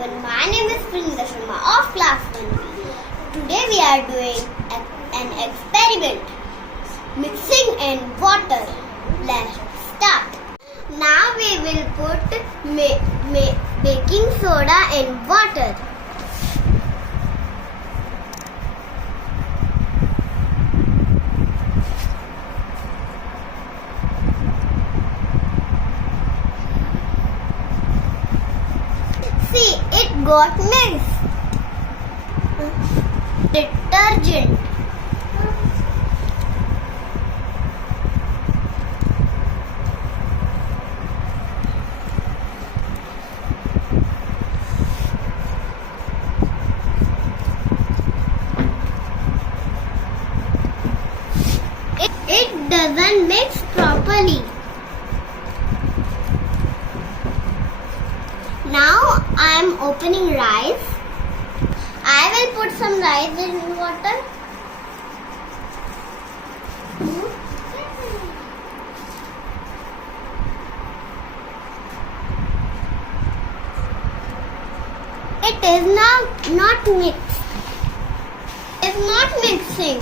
everyone, my name is Prinder Sharma of class 1B. Today we are doing an experiment, mixing in water. Let's start. Now we will put baking soda in water. See, it got mixed. Detergent. It doesn't mix properly. Now I am opening rice. I will put some rice in water. It is now not mixed. It is not mixing.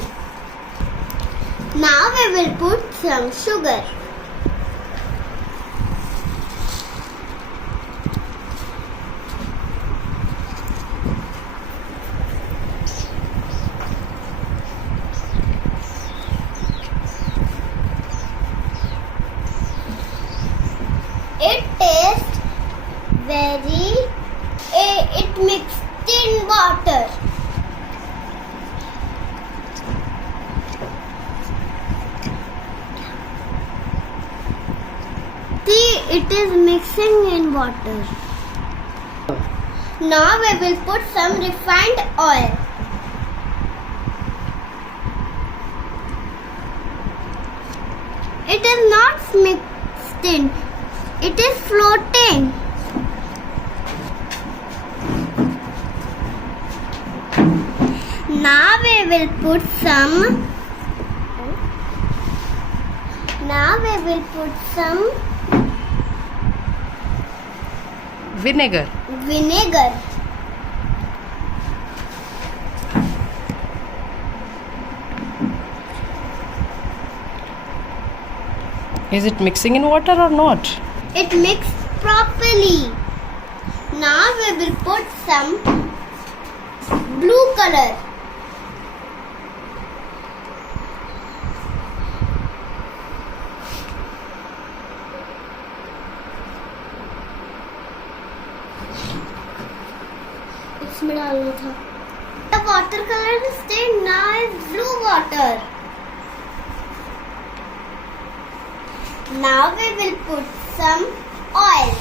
Now we will put some sugar. It tastes it mixed in water. See, it is mixing in water. Now we will put some refined oil. It is not mixed in. It is floating. Now we will put some. Vinegar. Is it mixing in water or not? It mixed properly. Now we will put some blue color. इसमें डालना था. The watercolor stain now is blue water. Now we will put some oil.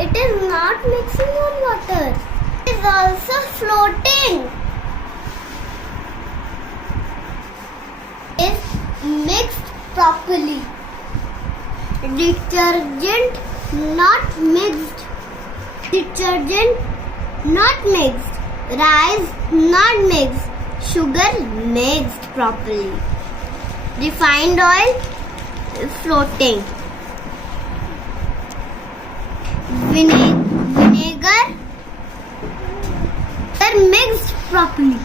It is not mixing on water. It is also floating. It is mixed properly. Detergent not mixed. Rice not mixed. Sugar mixed properly. Refined oil floating. Vinegar mixed properly.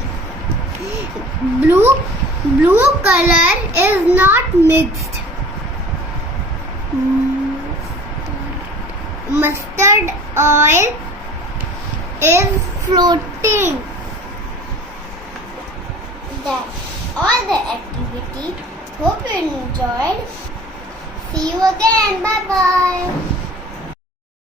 Blue color is not mixed. Mustard oil is floating. That's all the activity. Hope you enjoyed. See you again. Bye bye.